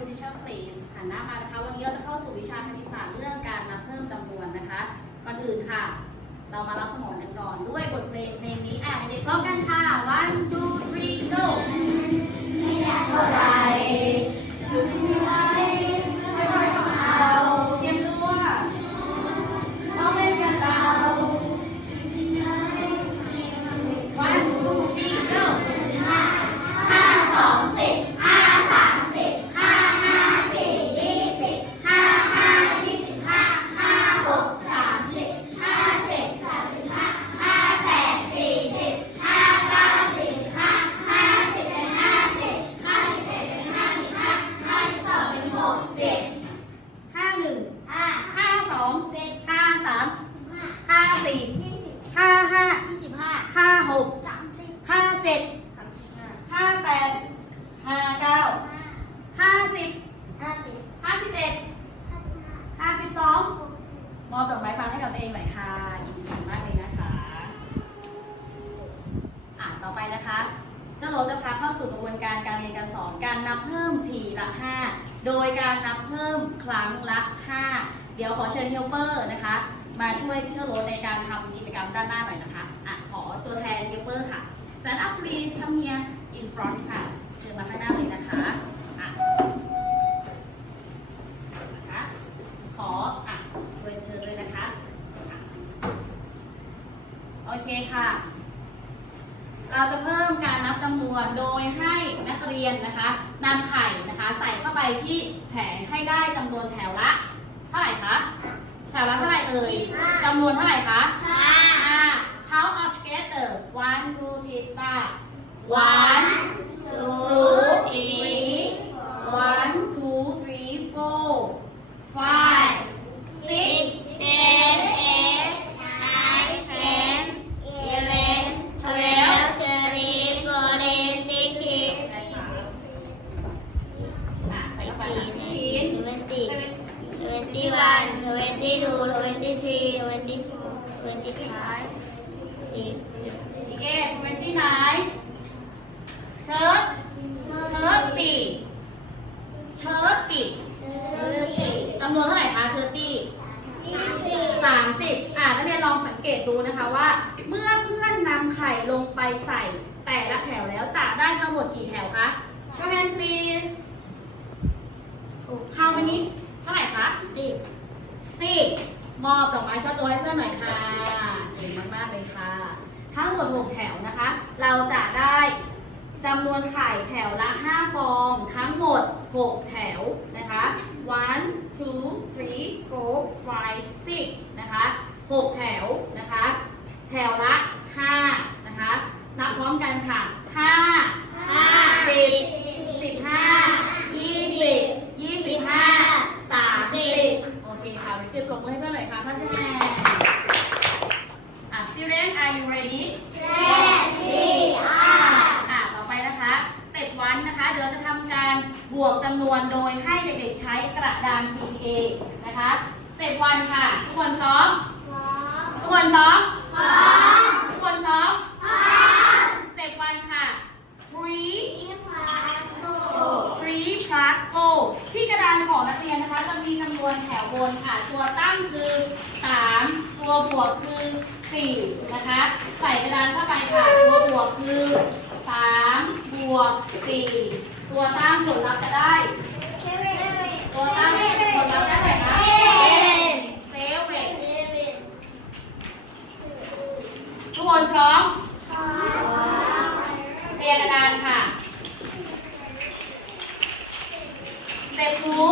position place หันหน้ามานะคะ วันนี้เราจะเข้าสู่วิชาคณิตศาสตร์เรื่องการนับเพิ่มจำนวนนะคะก่อนอื่นค่ะ เรามารับสมองกันก่อนด้วยบทเพลงเพลงนี้อะเด็กๆพร้อมกันค่ะ one two three go ไม่อยากเท่าไหรสุดที่ว่า stand up please come here in front ค่ะ เชิญมาข้างหน้าเลยนะคะอะนะคะ อกไม้ช่อโตให้เพื่อนหน่อยค่ะเก่งมากๆเลยค่ะ ทั้งหมด6แถวนะคะ เราจะได้จำนวนไข่แถวละ 5 ฟอง ทั้งหมด 6 แถวนะคะ one two three four five six นะคะ 6 แถวนะคะ แถวละ 5 นะคะ นับพร้อมกันค่ะ 5 10 15 20 25 30 เคค่ะไปจุดปรบมือให้เพื่อนหน่อยค่ะท่านแม่อะ student are you ready อะต่อไปนะคะ step one นะคะ เดี๋ยวเราจะทำการบวกจำนวนโดยให้เด็กๆใช้กระดาน CPA นะคะ step one ค่ะ ทุกคนพร้อมทุกคนพร้อมทุกคนพร้อม step one ค่ะ three three plus four ที่ กานของนักเรียนนะคะจะมีจำนวนแถวบนค่ะ ตัวตั้งคือ 3 ตัวบวกคือ 4 นะคะ ใส่กระดานเข้าไปค่ะ ตัวบวกคือ3บวก4ตัวตั้งผลลัพธ์จะได้ ตัวตั้งผลลัพธ์ได้ไหมคะเซเว่นทุกคนพร้อมเรียงกระดานค่ะ Step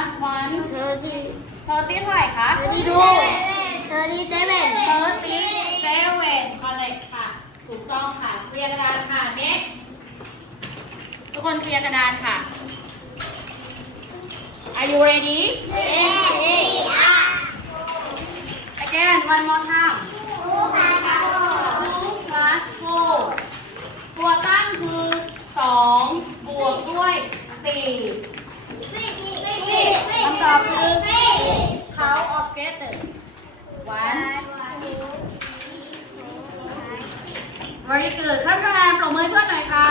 last one เธอตี้เท่าไหร่คะ 37 37 correct ค่ะ ถูกต้องค่ะ เคลียร์กระดานค่ะ next ทุกคนเคลียร์กระดานค่ะ Are you ready again one more time 2 plus 4ตัวตั้งคือสองบวกด้วยสี่ คำตอบคือ count of greater one very good ท่านทำงานปรบมือเพื่อนหน่อยค่ะ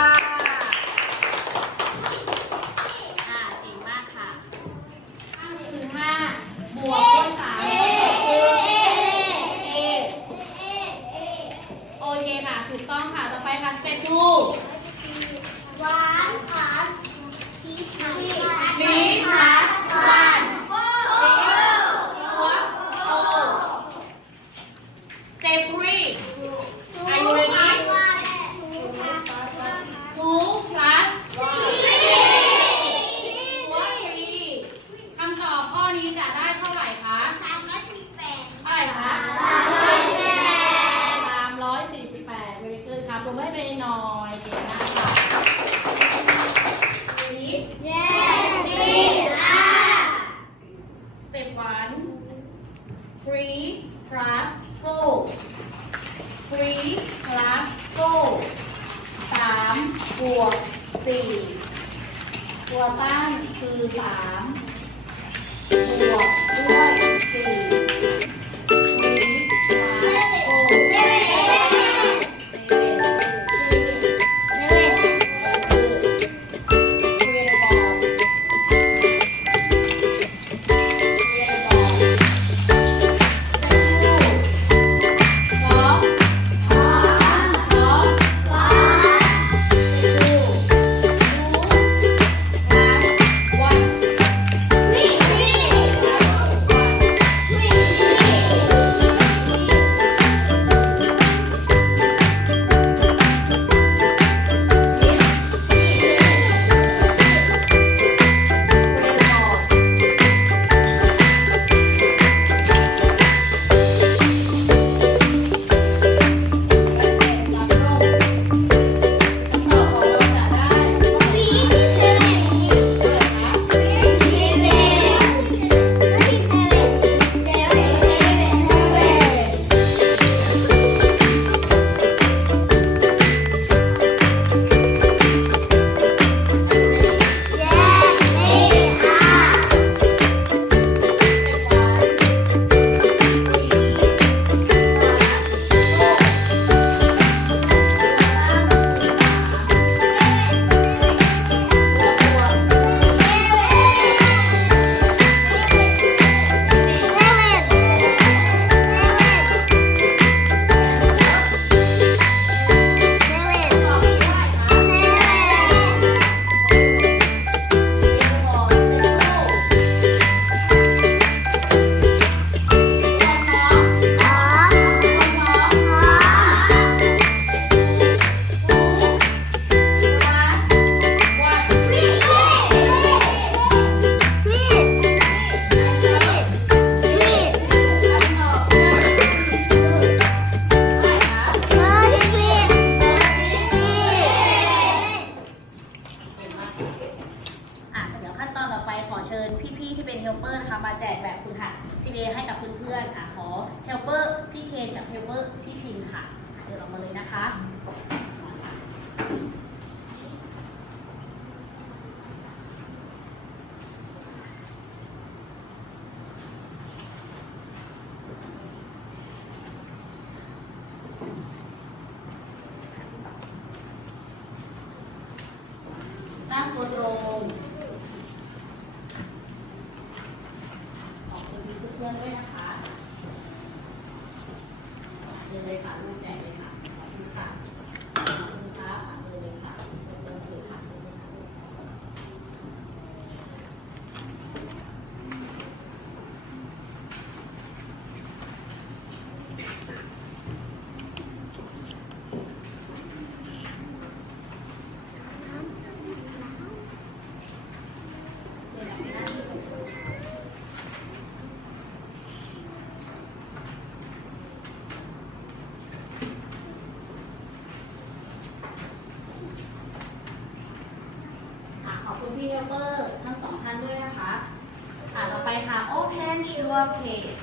open your page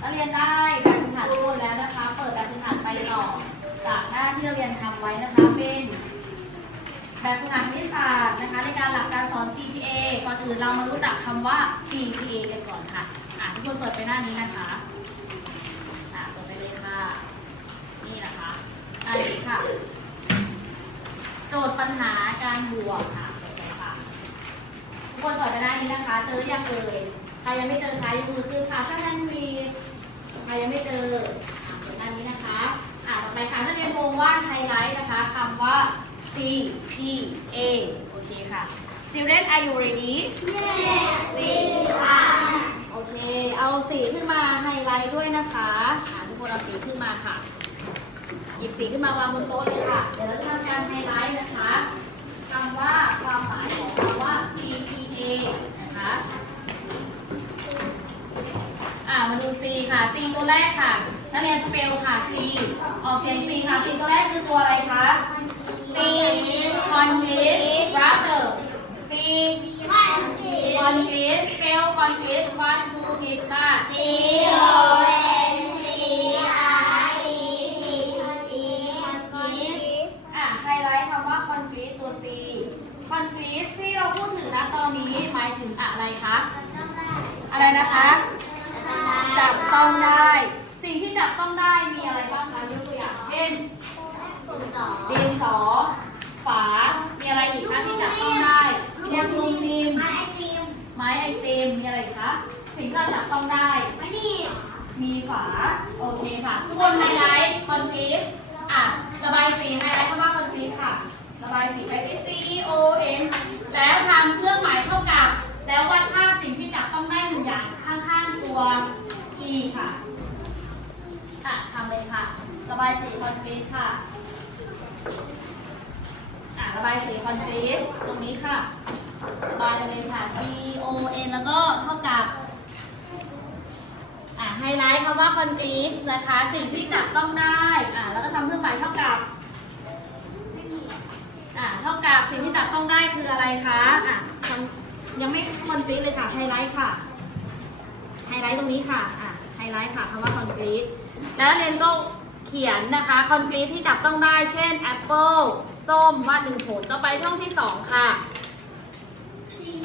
นักเรียนได้แบบฝึกหัดทุกคนแล้วนะคะ เปิดแบบฝึกหัดไปต่อ จากหน้าที่เราเรียนทำไว้นะคะ เป็นแบบฝึกหัดคณิตศาสตร์นะคะ ในการหลักการสอน CPA ก่อนอื่นเรามารู้จักคำว่า CPA กันก่อนค่ะอ่าทุกคนเปิดไปหน้านี้นะคะอ่าเปิดไปเลยค่ะ นี่นะคะอันนี้ค่ะ โจทย์ปัญหาการบวกค่ะเปิดไปค่ะทุกคนเปิดไปหน้านี้นะคะ เจออยังเอ่ย ใครยังไม่เจอใครยกมือขึ้นค่ะช่วยกันวีสใครยังไม่เจออ่านนี้นะคะอ่าต่อไปค่ะนักเรียนวงว่าดไฮไลท์นะคะคำว่า C P A โอเคค่ะ Student are you ready Yes, we are. โอเค เอาสีขึ้นมาไฮไลท์ด้วยนะคะอ่าทุกคนเอาสีขึ้นมาค่ะ หยิบสีขึ้นมาวางบนโต๊ะเลยค่ะ เดี๋ยวเราจะทำการไฮไลท์นะคะคำว่าความหมายของคำว่า CPA นะคะ มาดู C ค่ะ C ตัวแรกค่ะ นักเรียนสเปลค่ะ C ออกเสียง C ค่ะ C ตัวแรกคือตัวอะไรคะ C conquest brother C conquest spell conquest one two three start C-O-N-C-R-E-T-E-T อะไฮไลท์คำว่า concrete ตัว C concrete ที่เราพูดถึงนะตอนนี้หมายถึงอะไรคะ อะไรนะคะ ต้องได้ สิ่งที่จับต้องได้มีอะไรบ้างคะยกตัวอย่างเช่น ดินสอ ฝา มีอะไรอีกคะที่จับต้องได้เรียกลูกนิมไม้ไอติมมีอะไรอีกคะสิ่งที่เราจับต้องได้มีฝา โอเคค่ะ ทุกคนไฮไลท์คอนกรีตอะ ระบายสีไฮไลท์คำว่าคอนกรีตค่ะ ระบายสีไปที่ C O N แล้วทำเครื่องหมายเท่ากับ แล้ววาดภาพสิ่งที่จับต้องได้หนึ่งอย่างข้างๆตัว E ค่ะอะทำเลยค่ะ ระบายสีคอนกรีตค่ะ อะ ระบายสีคอนกรีตตรงนี้ค่ะ ระบายเลยค่ะ C O N แล้วก็เท่ากับ อ่าไฮไลท์คำว่า c o n c r e t e นะคะ สิ่งที่จับต้องได้ อ่าแล้วก็ทำเครื่องหมายเท่ากับ อ่าเท่ากับสิ่งที่จับต้องได้คืออะไรคะ อะยังไม่ c o n c r e t e เลยค่ะ ไฮไลท์ค่ะไฮไลท์ตรงนี้ค่ะ อะ ไฮไลท์ค่ะคำว่า c o n c r e t e แล้วเรียนก็เขียนนะคะ c o n c r e t e ที่จับต้องได้เช่น Apple ส้มวาดหนึ่งผลต่อไปช่องที่สองค่ะ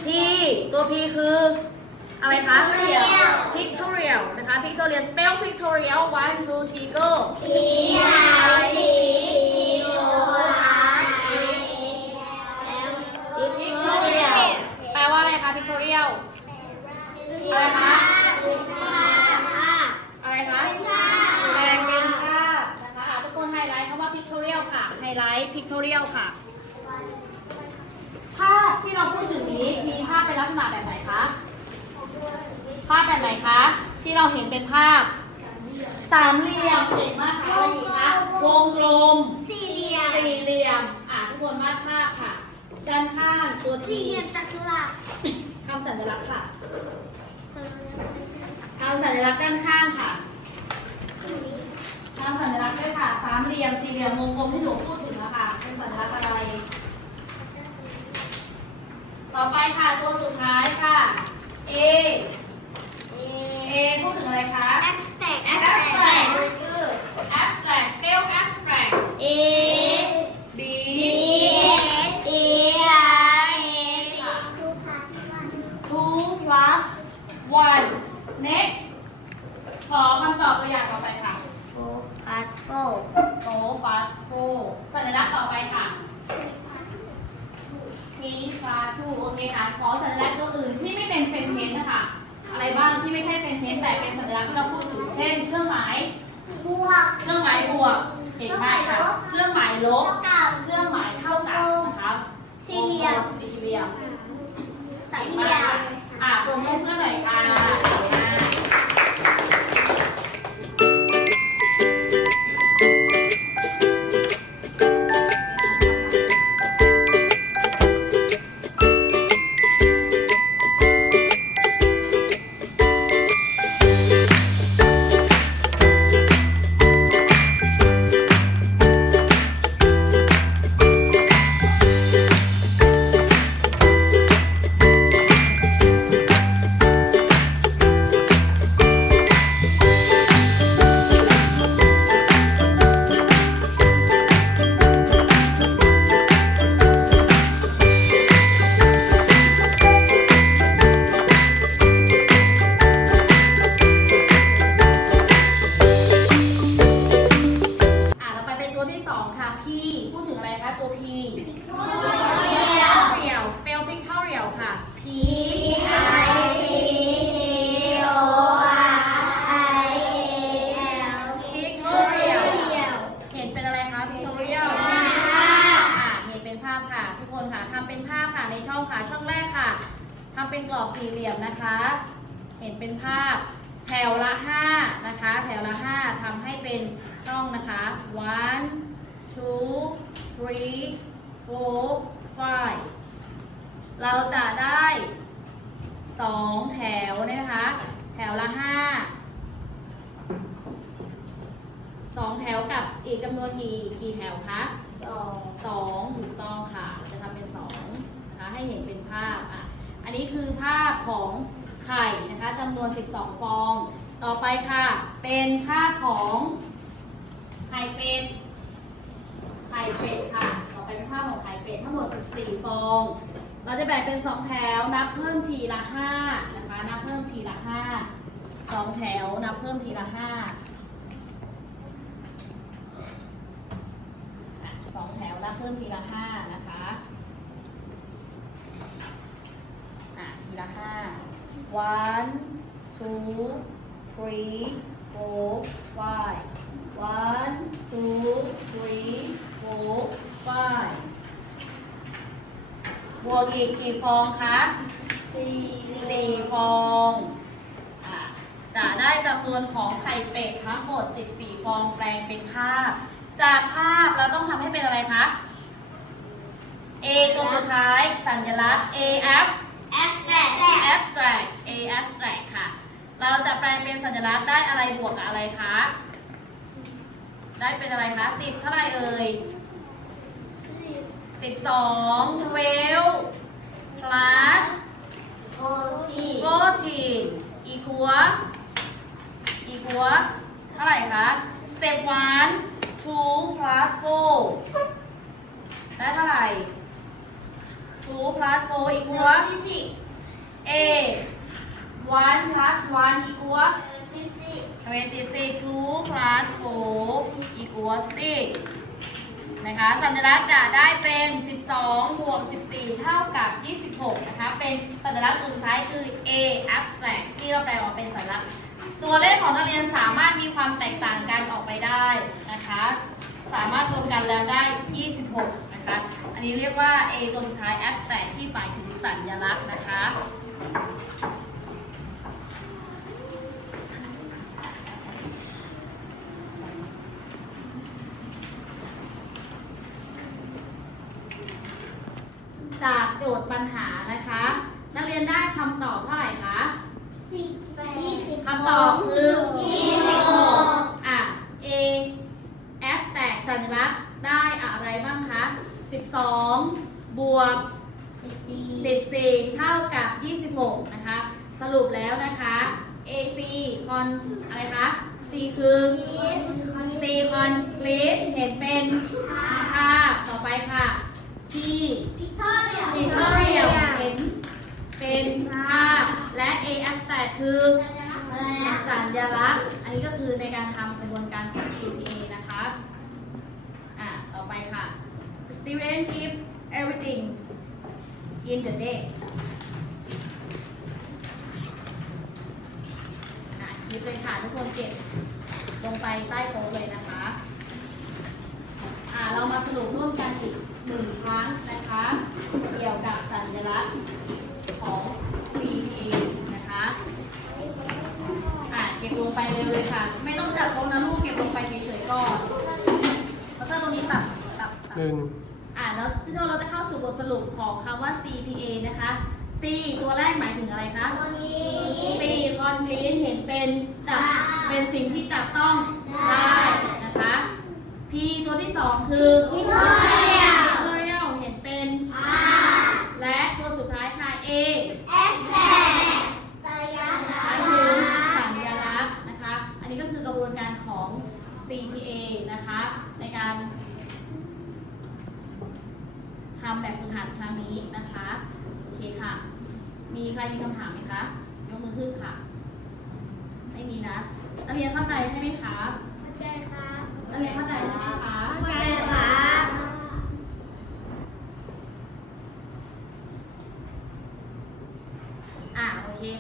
P ตัว P คืออะไรคะ Pictorial pictorial นะคะ pictorial spell pictorial one two three go pictorial แปลว่าอะไรคะ pictorial อะไรคะ อะไรคะแปลงเป็นภาพนะคะอะทุกคนไฮไลท์คำว่า pictorial ค่ะ ไฮไลท์ pictorial ค่ะ ภาพที่เราพูดถึงนี้มีภาพเป็นลักษณะแบบไหนคะ ภาพแบบไหนคะ ที่เราเห็นเป็นภาพ สามเหลี่ยมเก่งมากค่ะอะไรอีกคะ วงกลม สี่เหลี่ยมอะทุกคนวาดภาพค่ะ ด้านข้างตัวทีคำสัญลักษณ์ค่ะคำสัญลักษณ์ด้านข้างค่ะ คำสัญลักษณ์ด้วยค่ะ สามเหลี่ยมสี่เหลี่ยมวงกลมที่หนูพูดถึงอะค่ะ เป็นสัญลักษณ์อะไร ต่อไปค่ะตัวสุดท้ายค่ะ A A พูดถึงอะไรคะ abstract คือ abstract spell abstract B ตัว P เดียว pictorial spell pictorial ค่ะ P I C T O R I A L pictorial เห็นเป็นอะไรคะ pictorial อะเห็นเป็นภาพค่ะ ทุกคนค่ะทำเป็นภาพค่ะในช่องค่ะช่องแรกค่ะทำเป็นกรอบสี่เหลี่ยมนะคะ เห็นเป็นภาพแถวละ5นะคะ แถวละ5ทำให้เป็น ช่องนะคะ one two three four five เราจะได้สองแถวเนี่ยนะคะ แถวละห้าสองแถวกับอีกจำนวนกี่กี่แถวคะสองถูกต้องค่ะเราจะทำเป็นสองนะคะให้เห็นเป็นภาพอะอันนี้คือภาพของไข่นะคะจำนวน 12 ฟอง ต่อไปค่ะ เป็นภาพของ ไข่เป็ด ไข่เป็ดค่ะ ต่อไปเป็นภาพของไข่เป็ดทั้งหมด 14 ฟอง เราจะแบ่งเป็น 2 แถว นับเพิ่มทีละ 5 นะคะ นับเพิ่มทีละ 5 2 แถว นับเพิ่มทีละ5อะสองแถว นับเพิ่มทีละ 5 นะคะอะทีละ 5 one two three four five one two three four five บวกอีกกี่ฟองคะสี่ฟองอะจะได้จำนวนของไข่เป็ดทั้งหมด 14 ฟองแปลงเป็นภาพ จากภาพเราต้องทำให้เป็นอะไรคะ A ตัวสุดท้ายสัญลักษณ์ A F abstract A abstract ค่ะ เราจะแปลงเป็นสัญลักษณ์ได้อะไรบวกกับอะไรคะ ได้เป็นอะไรคะ10เท่าไหร่เอ่ย12 12 plus 14 equal equal เท่าไหร่คะ step 1 2 plus 4ได้เท่าไหร่2 plus 4 equal A 1 plus 1 equal 26 2 plus 4 equal 6นะคะสัญลักษณ์จะได้เป็น 12 บวก 14 เท่ากับ 26 นะคะ เป็นสัญลักษณ์ตัวสุดท้ายคือ A abstract ที่เราแปลออกเป็นสัญลักษณ์ ตัวเลขของนักเรียนสามารถมีความแตกต่างกันออกไปได้นะคะ สามารถรวมกันแล้วได้ 26 นะคะ อันนี้เรียกว่า A ตัวสุดท้าย abstract ที่หมายถึงสัญลักษณ์นะคะ จากโจทย์ ปัญหานะคะ นักเรียนได้คำตอบเท่าไหร่คะคำตอบคือ 26 อะ A S แตกสัญลักษณ์ได้อะไรบ้างคะ 12 บวก 14 เท่ากับ 26 นะคะ สรุปแล้วนะคะ AC คอนอะไรคะ C คือ C คอน please เห็นเป็นภาพต่อไปค่ะ T pictorial เห็นเป็นภาพและ A abstract คือสัญลักษณ์ อันนี้ก็คือในการทำกระบวนการของ CPA นะคะ อะ ต่อไปค่ะ student keep everything in the day อะคลิปเลยค่ะทุกคนเก็บลงไปใต้โต๊ะเลยนะคะ อ่าเรามาสรุปร่วมกันอีก หนึ่งครั้งนะคะ เกี่ยวกับสัญลักษณ์ของ CPA นะคะอ่าเก็บลงไปเร็วเลยค่ะ ไม่ต้องจับโต๊ะนะลูกเก็บลงไปเฉยๆก่อนเพราะถ้าตรงนี้ตัดตัดตัดหนึ่งอ่าแล้วที่เราจะเข้าสู่บทสรุปของคำว่า CPA นะคะ C ตัวแรกหมายถึงอะไรคะ C complete เห็นเป็นจับเป็นสิ่งที่จับต้องได้นะคะ P ตัวที่สองคือ pictorial เห็นเป็น และตัวสุด ท้ายค่ะ A หมายถึงสัญลักษณ์นะคะ อันนี้ก็คือกระบวนการของ CPA นะคะ ในการทำแบบฝึกหัดครั้งนี้นะคะ โอเคค่ะ มีใครมีคำถามไหมคะ ยกมือขึ้นค่ะ ไม่มีนะนักเรียนเข้าใจใช่ไหมคะนักเรียนเข้าใจใช่ไหมคะ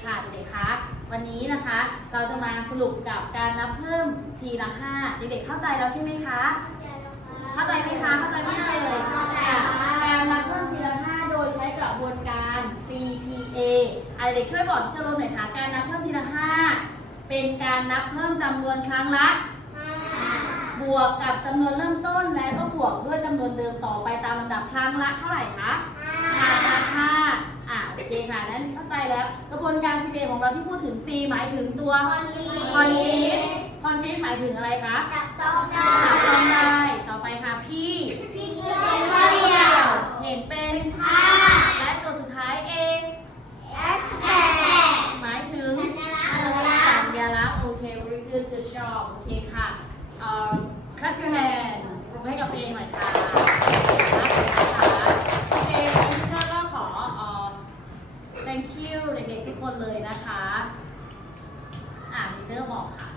ค่ะเด็กๆคะวันนี้นะคะเราจะมาสรุปกับการนับเพิ่มทีละห้าเด็กๆเข้าใจแล้วใช่ไหมคะ เข้าใจไหมคะเข้าใจไหมเอ่ยอะการนับเพิ่มทีละห้าโดยใช้กระบวนการ CPA อะเด็กๆช่วยบอกพี่ชโลมหน่อยค่ะการนับเพิ่มทีละห้าเป็นการนับเพิ่มจำนวนครั้งละบวกกับจำนวนเริ่มต้นและก็บวกด้วยจำนวนเดิมต่อไปตามลำดับครั้งละเท่าไหร่คะครั้งละห้าอะโอ เคค่ะนั้นเข้าใจแล้วกระบวนการ CBA ของเราที่พูดถึง C หมายถึงตัว คอนเทสคอนเทสหมายถึงอะไรคะจับต้องได้จับต้องได้ต่อไปค่ะ P พีเป็นข้าวเดียวเห็นเป็นผ้าและตัวสุดท้าย A แอสแปดหมายถึง สัญลักษณ์โอเค very good good job โอเคค่ะเอ่อ clap your hand รบมให้กับตัวเองหน่อยค่ะ นะคะ อ่านเดอร์บอกค่ะ